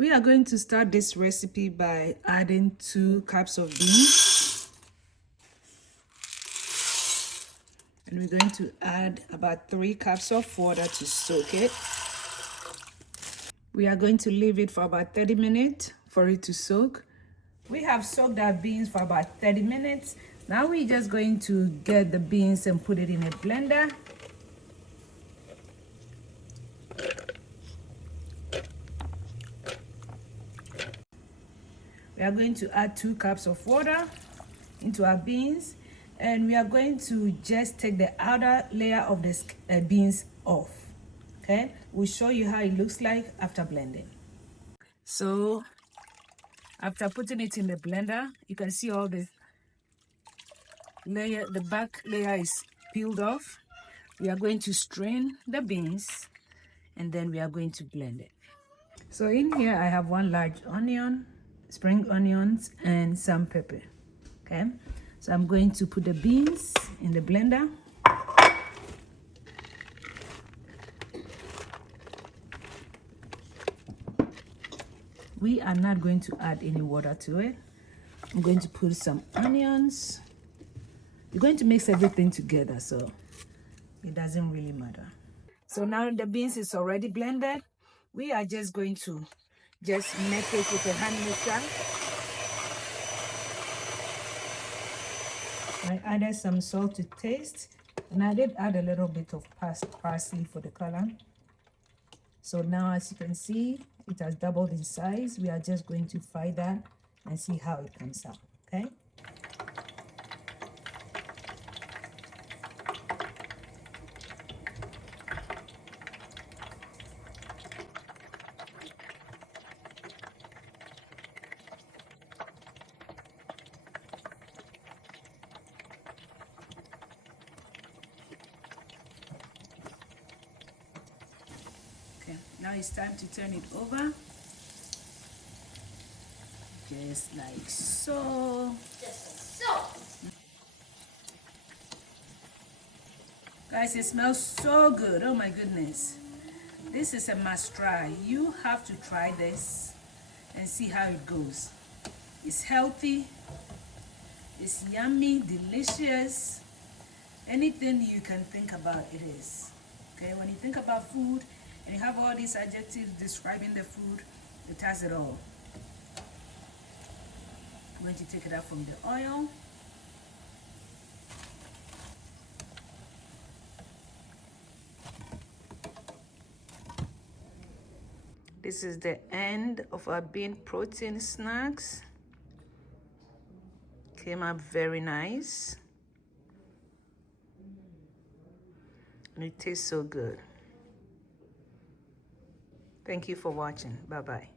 We are going to start this recipe by adding 2 cups of beans. And we're going to add about 3 cups of water to soak it. We are going to leave it for about 30 minutes for it to soak. We have soaked our beans for about 30 minutes. Now we're just going to get the beans and put it in a blender. We are going to add 2 cups of water into our beans, and we are going to just take the outer layer of the beans off. Okay, we'll show you how it looks like after blending. So after putting it in the blender, you can see all the layer, the back layer is peeled off. We are going to strain the beans and then we are going to blend it. So in here I have 1 large onion, spring onions, and some pepper. Okay, so I'm going to put the beans in the blender. We are not going to add any water to it. I'm going to put some onions. We're going to mix everything together, so it doesn't really matter. So now the beans is already blended. We are just going to just make it with a hand mixer. I added some salt to taste, and I did add a little bit of parsley for the color. So now, as you can see, it has doubled in size. We are just going to fry that and see how it comes out, okay? Okay, now it's time to turn it over. Just like so. Guys, it smells so good. Oh my goodness. This is a must try. You have to try this and see how it goes. It's healthy. It's yummy, delicious. Anything you can think about, it is. Okay, when you think about food and you have all these adjectives describing the food, it has it all. I'm going to take it out from the oil. This is the end of our bean protein snacks. Came out very nice. And it tastes so good. Thank you for watching. Bye-bye.